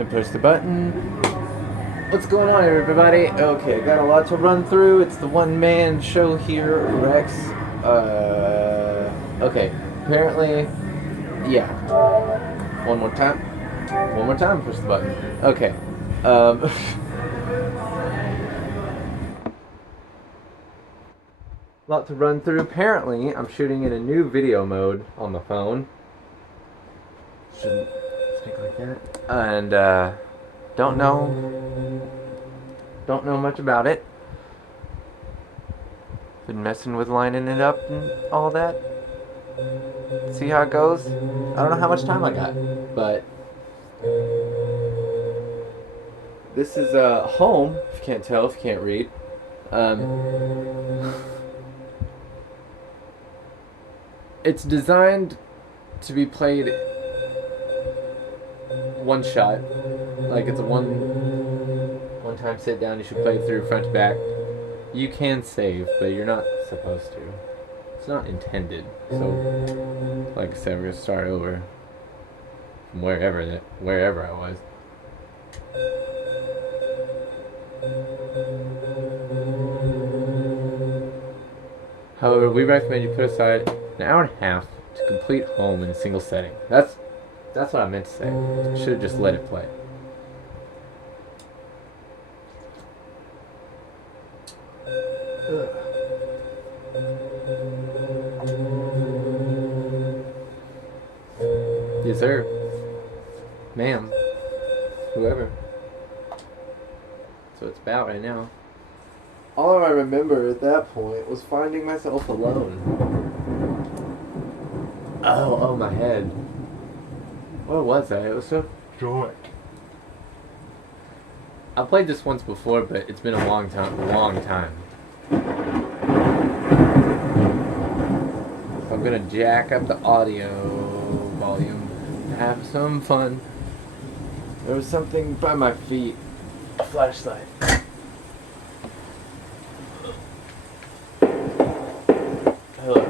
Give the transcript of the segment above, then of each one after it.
and push the button. What's going on, everybody? Okay, got a lot to run through. It's the one-man show here, Rex. Okay, apparently, yeah. One more time, push the button. Okay, lot to run through. Apparently, I'm shooting in a new video mode on the phone. Shouldn't think like that. And, don't know much about it. Been messing with lining it up and all that. See how it goes. I don't know how much time I got, but this is home. If you can't tell, if you can't read. It's designed to be played one shot. Like it's a one time sit down. You should play it through front to back. You can save, but you're not supposed to. It's not intended. So, like I said, we're gonna start over from wherever I was. However, we recommend you put aside an hour and a half to complete home in a single setting. That's what I meant to say. Should have just let it play. Yes, sir. Ma'am. Whoever. That's what it's about right now. All I remember at that point was finding myself alone. Oh, my head. What was that? It was so short. I played this once before, but it's been a long time. So I'm gonna jack up the audio volume and have some fun. There was something by my feet. A flashlight. Hello.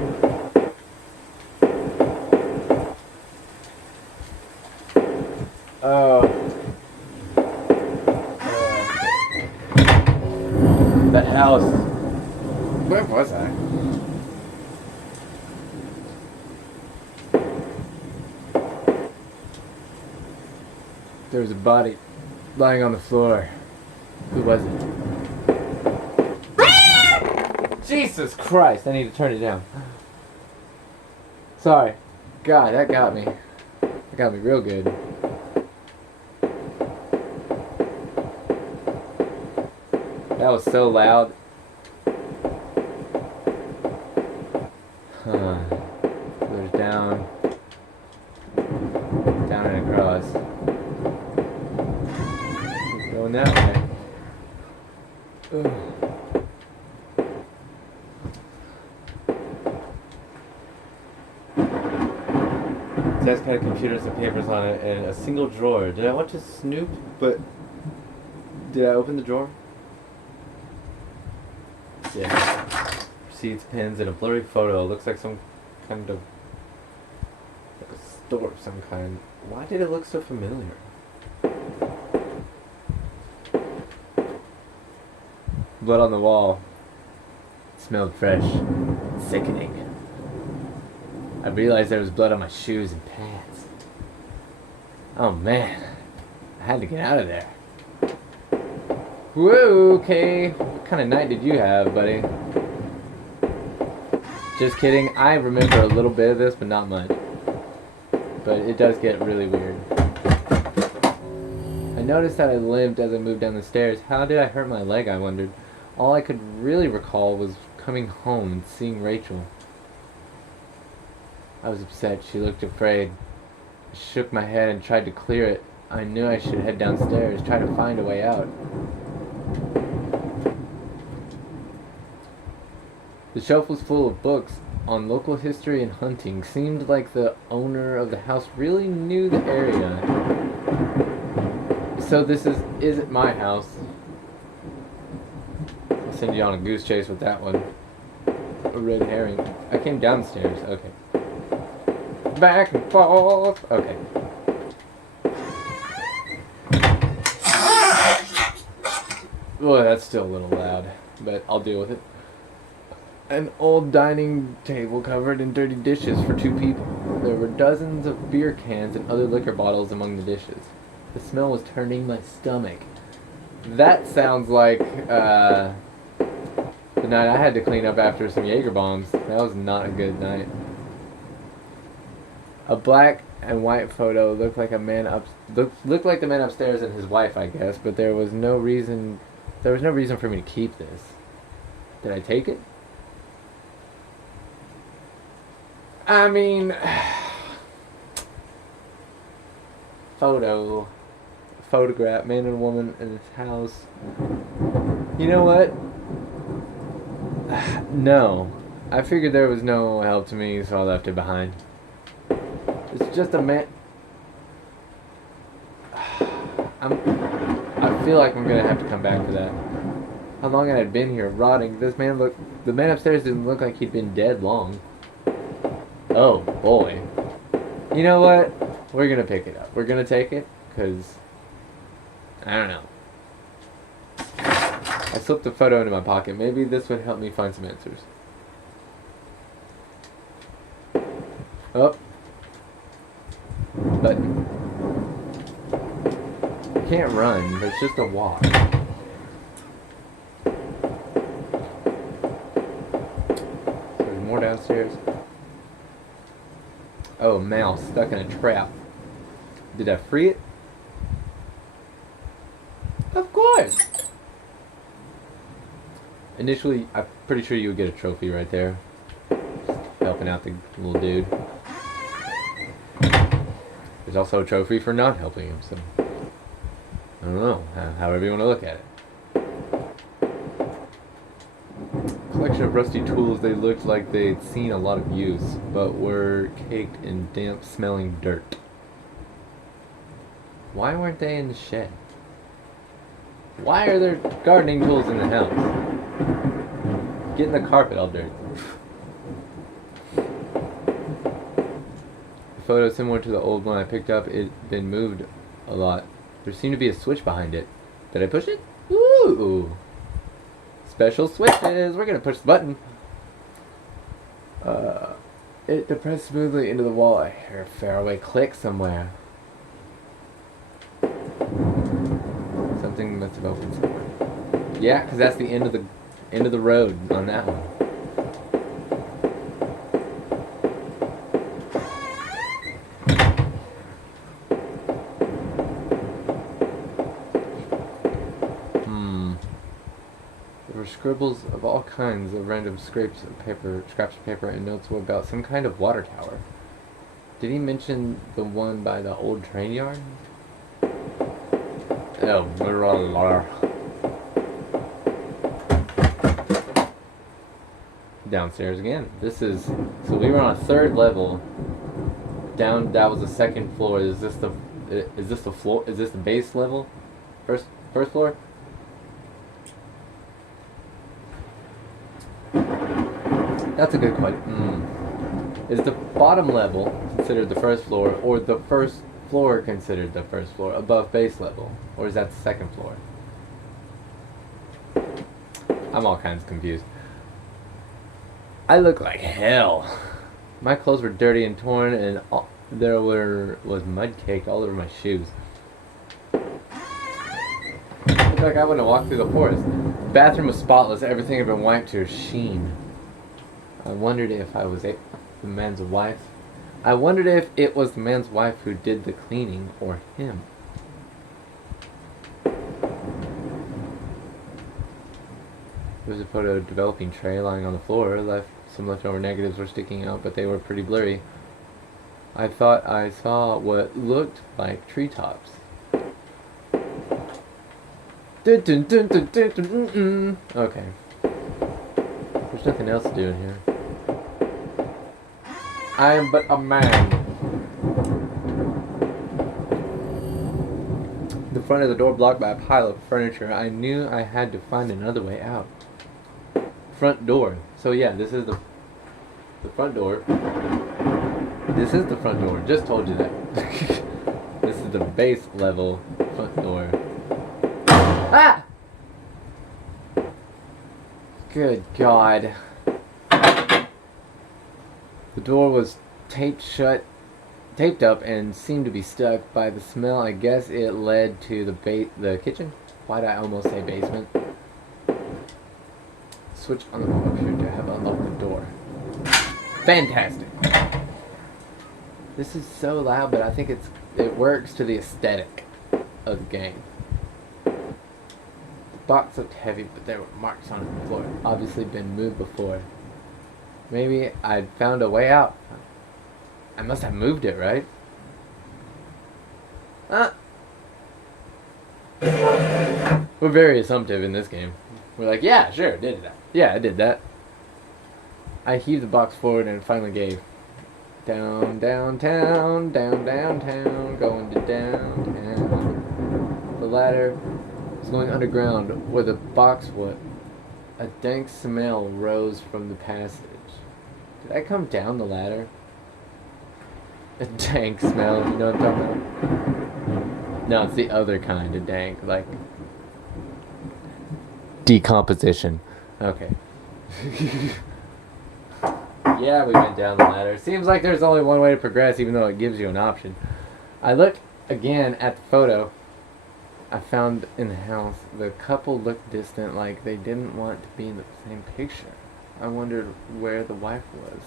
That house. Where was I? There was a body lying on the floor. Who was it? Jesus Christ, I need to turn it down. Sorry. God, that got me. That got me real good. That was so loud. There's down and across. Going that way. Ugh. Desk had a computer and some papers on it and a single drawer. Did I want to snoop? But did I open the drawer? Yeah. Receipts, pens, and a blurry photo. Looks like some kind of like a store of some kind. Why did it look so familiar? Blood on the wall. It smelled fresh. Sickening. I realized there was blood on my shoes and pants. Oh man. I had to get out of there. Whoa, okay. What kind of night did you have, buddy? Just kidding. I remember a little bit of this, but not much. But it does get really weird. I noticed that I limped as I moved down the stairs. How did I hurt my leg, I wondered. All I could really recall was coming home and seeing Rachel. I was upset. She looked afraid. I shook my head and tried to clear it. I knew I should head downstairs, try to find a way out. The shelf was full of books on local history and hunting. Seemed like the owner of the house really knew the area. So this isn't my house. I'll send you on a goose chase with that one. A red herring. I came downstairs. Okay. Back and forth. Okay. Well, that's still a little loud, but I'll deal with it. An old dining table covered in dirty dishes for 2 people. There were dozens of beer cans and other liquor bottles among the dishes. The smell was turning my stomach. That sounds like the night I had to clean up after some Jaeger bombs. That was not a good night. A black and white photo looked like looked like the man upstairs and his wife, I guess, but there was no reason for me to keep this. Did I take it? I mean, photograph, man and woman in his house. You know what? No. I figured there was no help to me, so I left it behind. It's just a man. I feel like I'm gonna have to come back to that. How long had I been here, rotting? The man upstairs didn't look like he'd been dead long. Oh boy. You know what? We're gonna pick it up. We're gonna take it, cause I don't know. I slipped the photo into my pocket. Maybe this would help me find some answers. Oh. Button. I can't run. There's just a walk. There's more downstairs. Oh, mouse stuck in a trap. Did I free it? Of course! Initially, I'm pretty sure you would get a trophy right there. Just helping out the little dude. There's also a trophy for not helping him, so I don't know, however you want to look at it. Collection of rusty tools. They looked like they'd seen a lot of use, but were caked in damp smelling dirt. Why weren't they in the shed? Why are there gardening tools in the house? Getting the carpet all dirty. The photo similar to the old one I picked up. It'd been moved a lot. There seemed to be a switch behind it. Did I push it? Ooh! Special switches! We're gonna push the button. It depressed smoothly into the wall. I hear a faraway click somewhere. Something must have opened somewhere. Yeah, because that's the end of the road on that one. There were scribbles of all kinds of random scraps of paper, and notes about some kind of water tower. Did he mention the one by the old train yard? Oh, downstairs again. So we were on a 3rd level. Down, that was the 2nd floor. Is this the floor? Is this the base level? First floor? That's a good question. Is the bottom level considered the 1st floor, or the 1st floor considered the 1st floor above base level, or is that the 2nd floor? I'm all kinds of confused. I look like hell. My clothes were dirty and torn, and there was mud caked all over my shoes. Looked like I wouldn't have walked through the forest. The bathroom was spotless. Everything had been wiped to a sheen. I wondered if I was the man's wife. I wondered if it was the man's wife who did the cleaning, or him. There was a photo of a developing tray lying on the floor. Some leftover negatives were sticking out, but they were pretty blurry. I thought I saw what looked like treetops. Okay. There's nothing else to do in here. I am but a man. The front of the door blocked by a pile of furniture. I knew I had to find another way out. Front door. So yeah, this is the front door. This is the front door. Just told you that. This is the base level front door. Ah! Good God. The door was taped up and seemed to be stuck by the smell. I guess it led to the kitchen. Why'd I almost say basement? Switch on the wall appeared to have unlocked the door. Fantastic. This is so loud, but I think it works to the aesthetic of the game. The box looked heavy, but there were marks on the floor. Obviously been moved before. Maybe I'd found a way out. I must have moved it, right? We're very assumptive in this game. We're like, yeah, sure, did that. Yeah, I did that. I heaved the box forward and it finally gave. Down, downtown, down, downtown, going to downtown. The ladder was going underground where the box was. A dank smell rose from the passage. Did I come down the ladder? A dank smell, you know what I'm talking about? No, it's the other kind of dank, like decomposition. Okay. Yeah, we went down the ladder. Seems like there's only one way to progress, even though it gives you an option. I looked again at the photo I found in the house. The couple looked distant, like they didn't want to be in the same picture. I wondered where the wife was.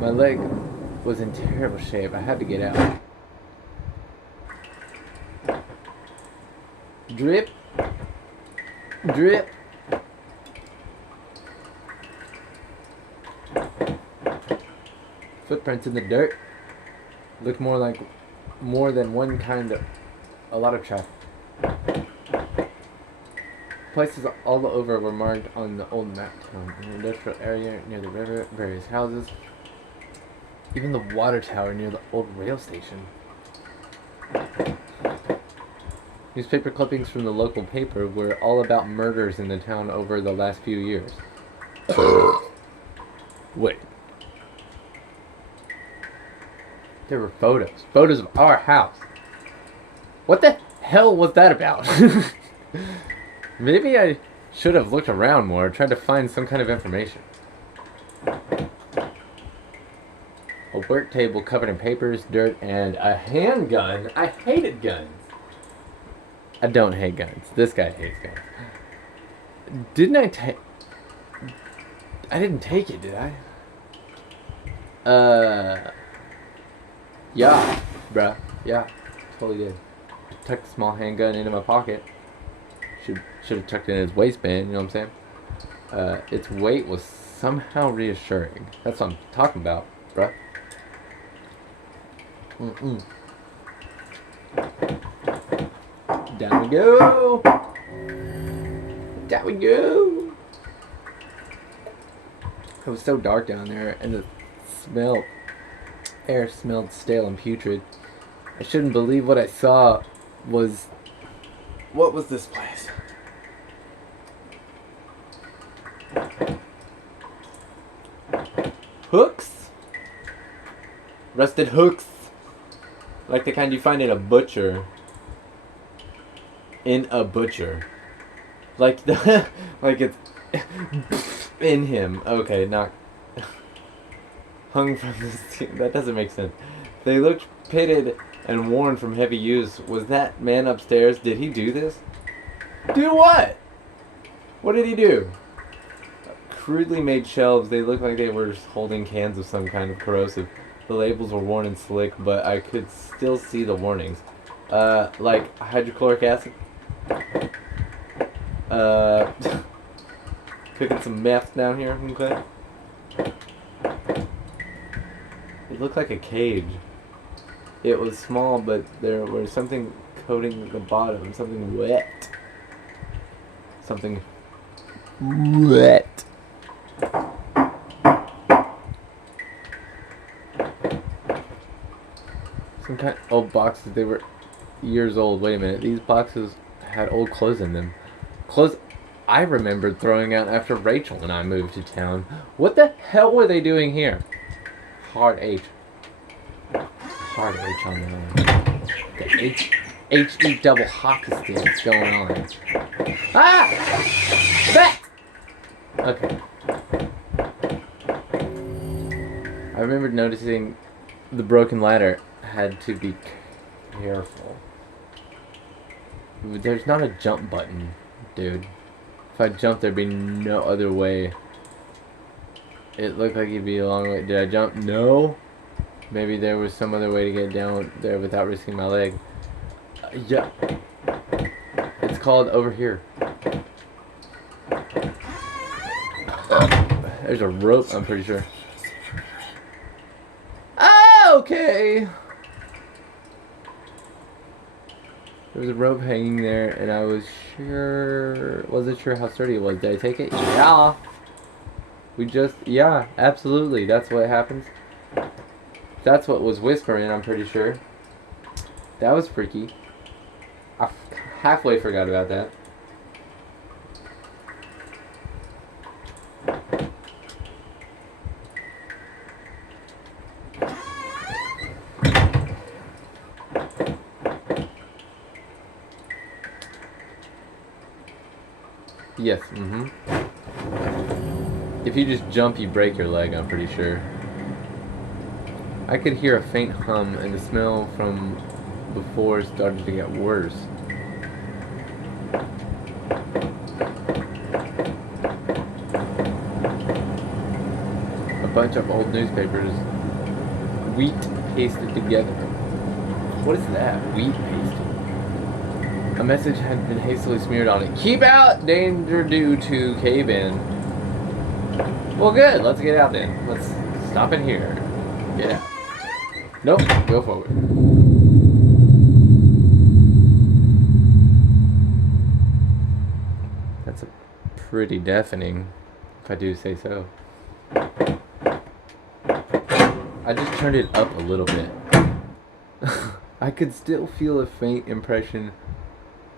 My leg was in terrible shape. I had to get out. Drip. Drip. Footprints in the dirt. Looked more like more than one kind of... a lot of traffic. Places all over were marked on the old map town. An industrial area near the river, various houses. Even the water tower near the old rail station. Newspaper clippings from the local paper were all about murders in the town over the last few years. Wait. There were photos. Photos of our house. What the hell was that about? Maybe I should have looked around more, tried to find some kind of information. A work table covered in papers, dirt, and a handgun. I hated guns. I don't hate guns. This guy hates guns. Didn't I take... I didn't take it, did I? Yeah, bruh. Yeah, totally did. Tucked a small handgun into my pocket. Should have tucked it in his waistband, you know what I'm saying? Its weight was somehow reassuring. That's what I'm talking about, bruh. Down we go! Down we go! It was so dark down there, and the air smelled stale and putrid. I shouldn't believe what I saw was... What was this place? Hooks? Rusted hooks. Like the kind you find in a butcher. In a butcher. Like the... like it's... in him. Okay, not... hung from the... That doesn't make sense. They looked pitted and worn from heavy use. Was that man upstairs? Did he do this? Do what? What did he do? Crudely made shelves. They looked like they were holding cans of some kind of corrosive. The labels were worn and slick, but I could still see the warnings. Like hydrochloric acid. Cooking some meth down here, okay? It looked like a cage. It was small, but there was something coating the bottom. Something wet. Something wet. Some kind of old boxes. They were years old. Wait a minute. These boxes had old clothes in them. Clothes I remembered throwing out after Rachel and I moved to town. What the hell were they doing here? Hard H. Hard H on the H-E double hockey sticks going on. Ah! Bat! Okay. I remember noticing the broken ladder. Had to be careful. There's not a jump button, dude. If I jumped, there'd be no other way. It looked like it'd be a long way. Did I jump? No. Maybe there was some other way to get down there without risking my leg. Yeah. It's called over here. There's a rope, I'm pretty sure. Okay. There was a rope hanging there, and I wasn't sure how sturdy it was. Did I take it? Yeah. Yeah, absolutely. That's what happens. That's what was whispering, I'm pretty sure. That was freaky. I halfway forgot about that. Yes, If you just jump, you break your leg, I'm pretty sure. I could hear a faint hum, and the smell from before started to get worse. A bunch of old newspapers, wheat pasted together. What is that? Wheat pasted. A message had been hastily smeared on it. Keep out! Danger due to cave in. Well, good. Let's get out then. Let's stop in here. Get out. Nope. Go forward. That's a pretty deafening, if I do say so. I just turned it up a little bit. I could still feel a faint impression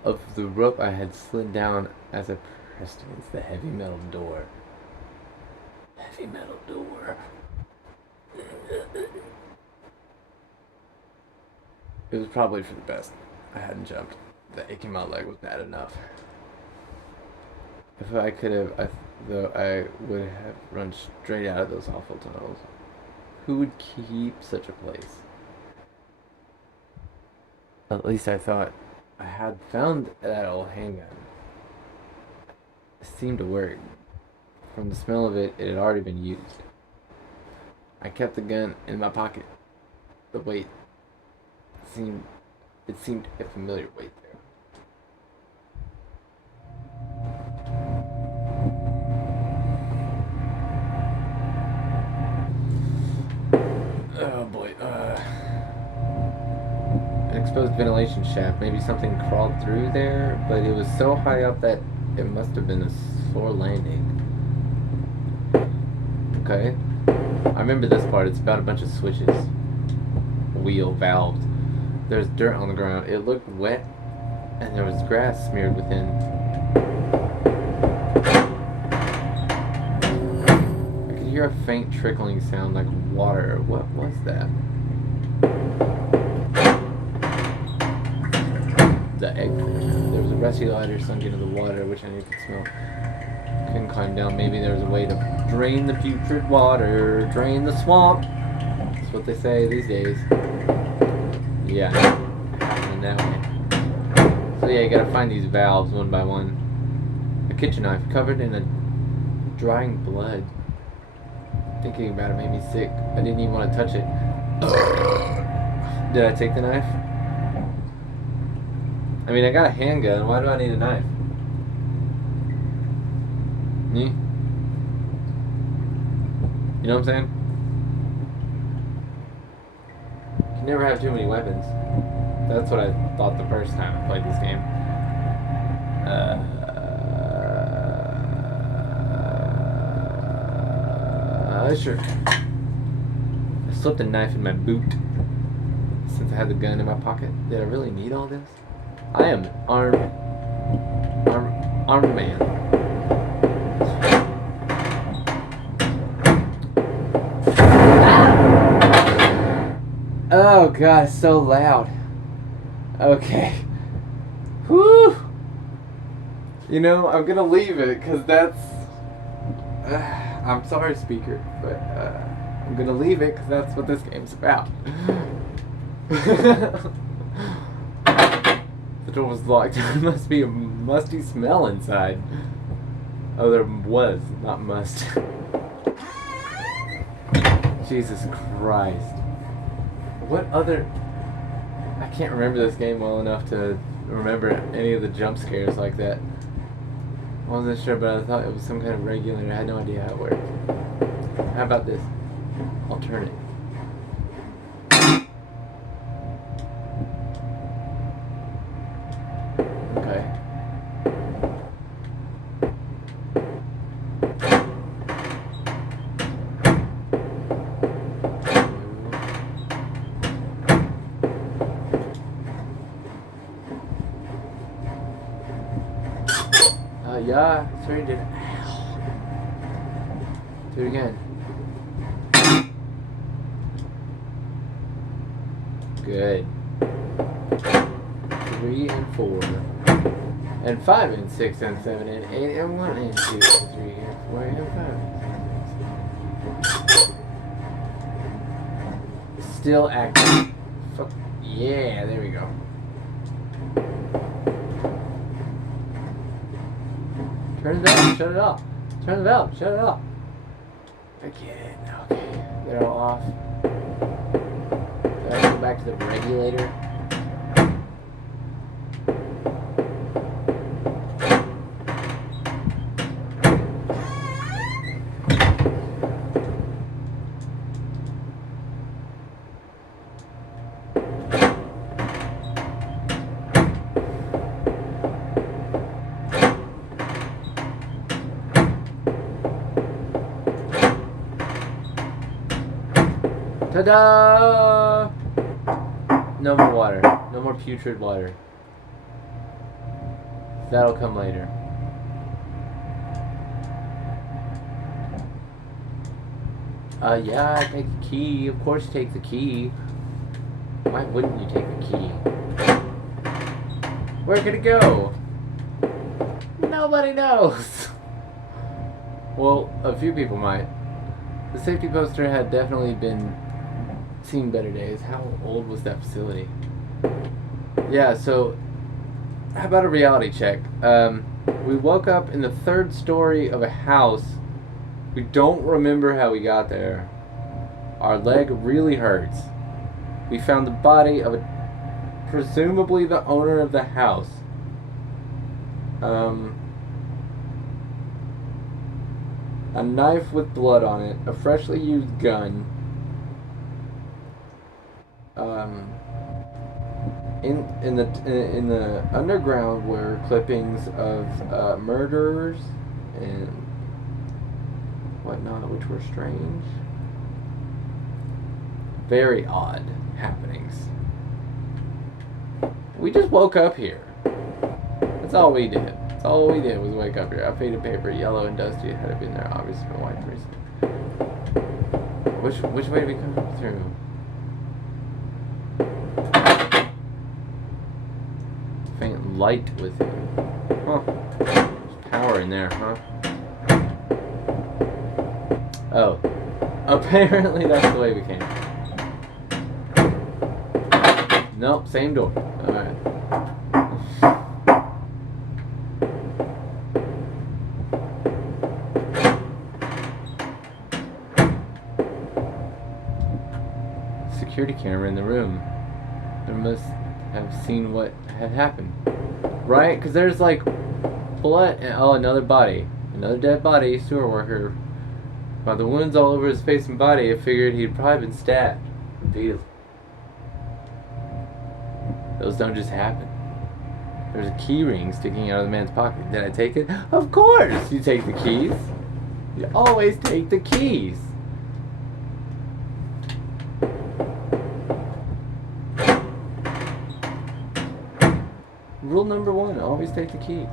of the rope I had slid down as I pressed against the heavy metal door. Heavy metal door. It was probably for the best. I hadn't jumped. The ache in my leg was bad enough. If I could have, I would have run straight out of those awful tunnels. Who would keep such a place? At least I thought I had found that old handgun. It seemed to work. From the smell of it, it had already been used. I kept the gun in my pocket. The weight seemed a familiar weight there. Oh boy. An exposed ventilation shaft. Maybe something crawled through there, but it was so high up that it must have been a sore landing. Okay. I remember this part. It's about a bunch of switches. Wheel valves. There's dirt on the ground. It looked wet, and there was grass smeared within. I could hear a faint trickling sound like water. What was that? The egg. There was a rusty lighter sunk into the water, which I knew could smell. Couldn't climb down. Maybe there was a way to drain the putrid water, drain the swamp. That's what they say these days. Yeah, happening that way. So yeah, you gotta find these valves one by one. A kitchen knife covered in a drying blood. Thinking about it made me sick. I didn't even want to touch it. Did I take the knife? I mean, I got a handgun. Why do I need a knife? Me? You know what I'm saying? You can never have too many weapons. That's what I thought the first time I played this game. Sure. I slipped a knife in my boot since I had the gun in my pocket. Did I really need all this? I am an armed man. Oh god, it's so loud. Okay. Whew. You know, I'm gonna leave it because that's I'm sorry, speaker, but I'm gonna leave it because that's what this game's about. The door was locked. There must be a musty smell inside. Oh, there was, not must. Jesus Christ. What other... I can't remember this game well enough to remember any of the jump scares like that. I wasn't sure, but I thought it was some kind of regulator. I had no idea how it worked. How about this? I'll turn it. Okay. Yeah, sorry, did it. Do it again. Good. 3 and 4. And 5 and 6 and 7 and 8 and 1 and 2 and 3 and 4 and 5. Still active. Fuck. Yeah, there we go. Turn the valve, shut it off. Turn the valve, shut it off. Forget it. Okay. They're all off. Do I go back to the regulator? Ta-da! No more water. No more putrid water. That'll come later. Yeah, take the key. Of course you take the key. Why wouldn't you take the key? Where could it go? Nobody knows. Well, a few people might. The safety poster had definitely seen better days. How old was that facility? Yeah, so how about a reality check? We woke up in the 3rd story of a house. We don't remember how we got there. Our leg really hurts. We found the body of presumably the owner of the house. A knife with blood on it, a freshly used gun. In the underground were clippings of murderers and whatnot, which were strange. Very odd happenings. We just woke up here. That's all we did. That's all we did was wake up here. I faded paper, yellow and dusty. It had been there, obviously, for a white person. Which way did we come through? Faint light with it. Huh. There's power in there, huh? Oh. Apparently that's the way we came. Nope, same door. Alright. Security camera in the room. There must have seen what had happened. Right? Because there's like blood and another body. Another dead body, sewer worker. By the wounds all over his face and body, I figured he'd probably been stabbed. Repeatedly. Those don't just happen. There's a key ring sticking out of the man's pocket. Did I take it? Of course you take the keys. You always take the keys. Rule number 1, always take the keys.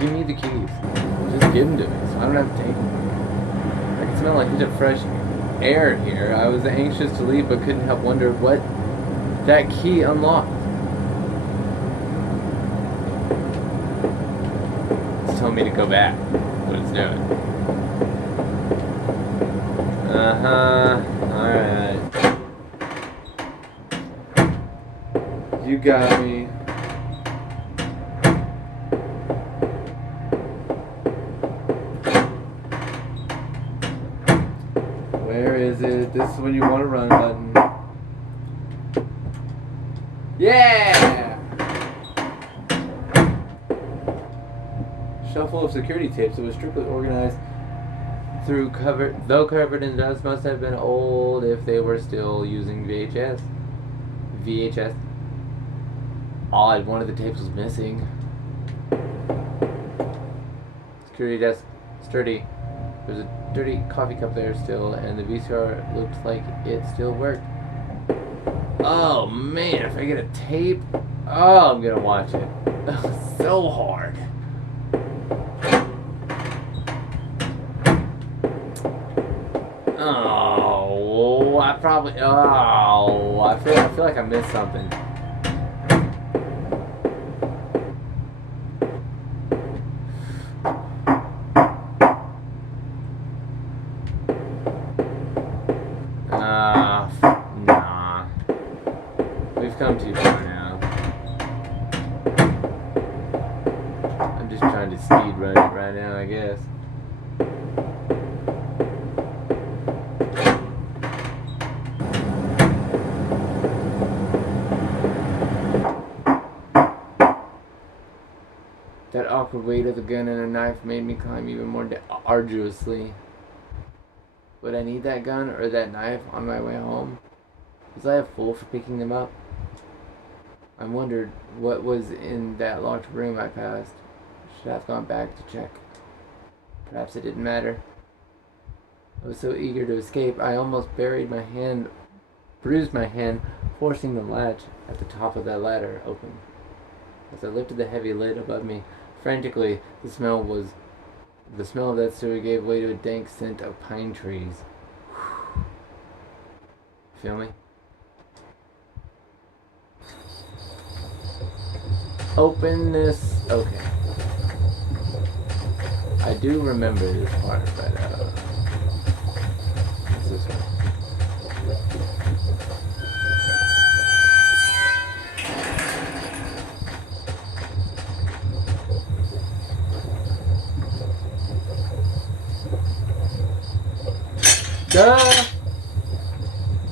Give me the keys. Just give them to me so I don't have to take them. I can smell a hint of fresh air here. I was anxious to leave but couldn't help wonder what that key unlocked. It's telling me to go back. What do it. Alright. You got me. Where is it? This is when you want to run button. Yeah! Shelf full of security tapes. It was strictly organized through though covered in dust, must have been old if they were still using VHS. Odd, one of the tapes was missing. Security desk, sturdy. There's a dirty coffee cup there still, and the VCR looked like it still worked. Oh man, if I get a tape, oh, I'm gonna watch it. So hard. Oh, I feel like I missed something. Nah. We've come too far now. I'm just trying to speed run it right now, I guess. That awkward weight of the gun and a knife made me climb even more arduously. Would I need that gun or that knife on my way home? Was I a fool for picking them up? I wondered what was in that locked room I passed. Should I have gone back to check? Perhaps it didn't matter. I was so eager to escape, I almost bruised my hand, forcing the latch at the top of that ladder open. As I lifted the heavy lid above me, frantically, the smell of that sewer gave way to a dank scent of pine trees. Feel me? Open this. Okay. I do remember this part, but what's this one?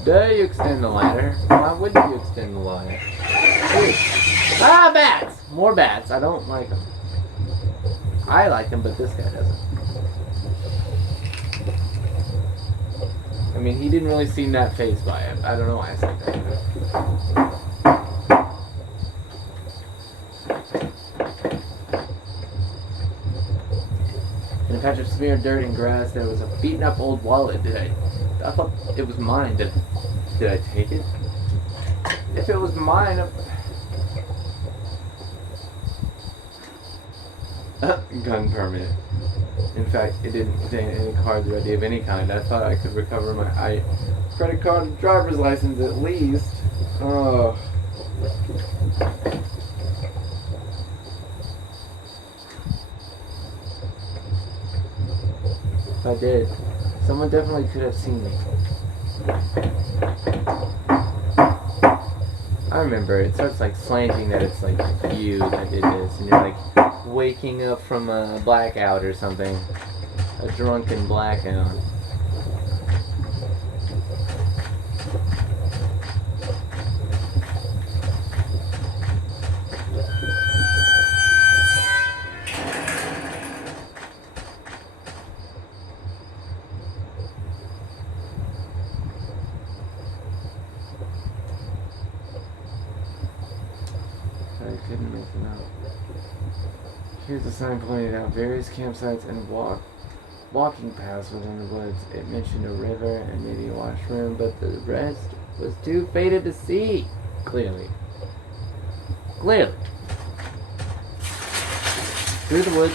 Duh! You extend the ladder. Why wouldn't you extend the ladder? Ooh. Ah, bats! More bats. I don't like them. I like them, but this guy doesn't. I mean, he didn't really seem that fazed by it. I don't know why I said that. In a patch of smeared dirt and grass, there was a beaten up old wallet. I thought it was mine. Did I take it? If it was mine, gun permit. In fact, it didn't contain any cards ready of any kind. I thought I could recover my credit card and driver's license at least. Oh. If I did, someone definitely could have seen me. I remember it starts like slanting that it's like you that did this, and you're like waking up from a blackout or something, a drunken blackout. I couldn't make them out. Here's a sign pointing out various campsites and walking paths within the woods. It mentioned a river and maybe a washroom, but the rest was too faded to see. Clearly. Through the woods.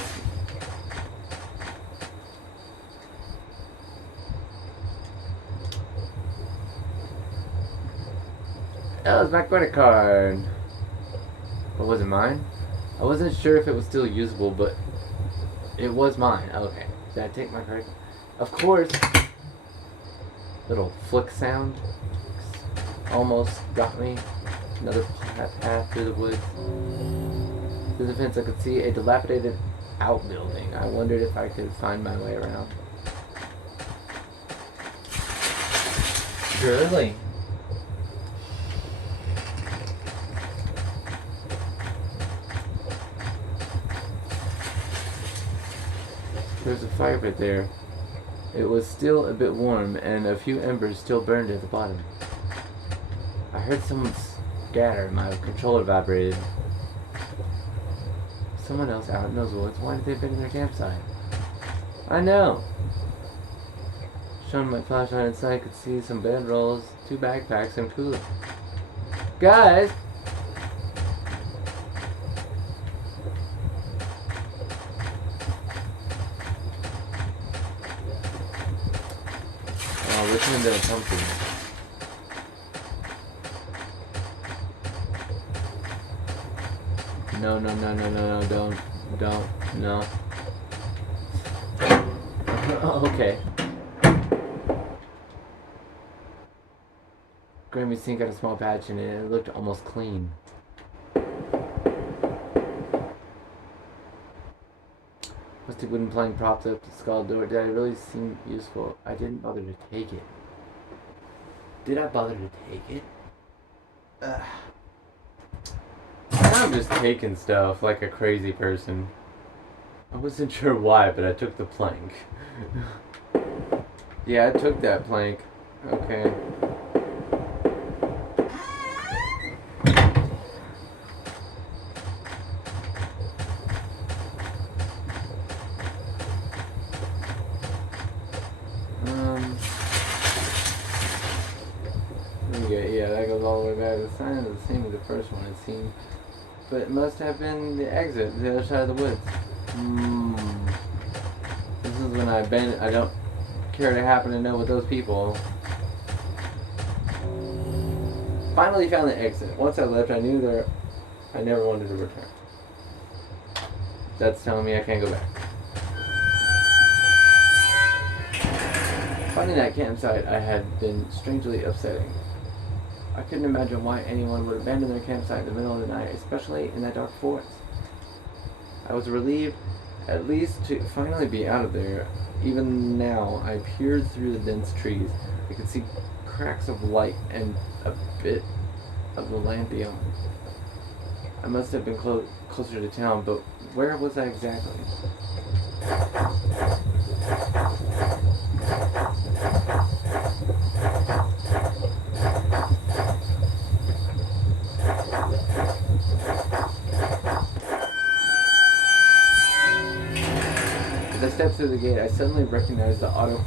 That was my credit card. But was it mine? I wasn't sure if it was still usable, but it was mine. Okay. Did I take my correct? Of course. Little flick sound. Almost got me. Another path through the woods. Through the fence I could see a dilapidated outbuilding. I wondered if I could find my way around. Surely. There's a fire pit there. It was still a bit warm, and a few embers still burned at the bottom. I heard someone scatter, and my controller vibrated. Someone else out in those woods. Why did they abandon their campsite? I know! Showing my flashlight inside, I could see some bedrolls, 2 backpacks, and cooler. Guys! Oh, which one did I come to? No, don't, no. Okay. Grammy's sink had a small patch in it, and it looked almost clean. Rustic wooden plank propped up the skull door. Did it really seem useful? I didn't bother to take it. Did I bother to take it? I'm just taking stuff like a crazy person. I wasn't sure why, but I took the plank. Yeah, I took that plank. Okay. Yeah, that goes all the way back. The sign is the same as the first one, it seemed. But it must have been the exit, the other side of the woods. This is when I don't care to happen to know with those people. Finally found the exit. Once I left, I knew I never wanted to return. That's telling me I can't go back. Finding that campsite had been strangely upsetting. I couldn't imagine why anyone would abandon their campsite in the middle of the night, especially in that dark forest. I was relieved at least to finally be out of there. Even now, I peered through the dense trees. I could see cracks of light and a bit of the land beyond. I must have been closer to town, but where was I exactly? As I stepped through the gate, I suddenly recognized the auto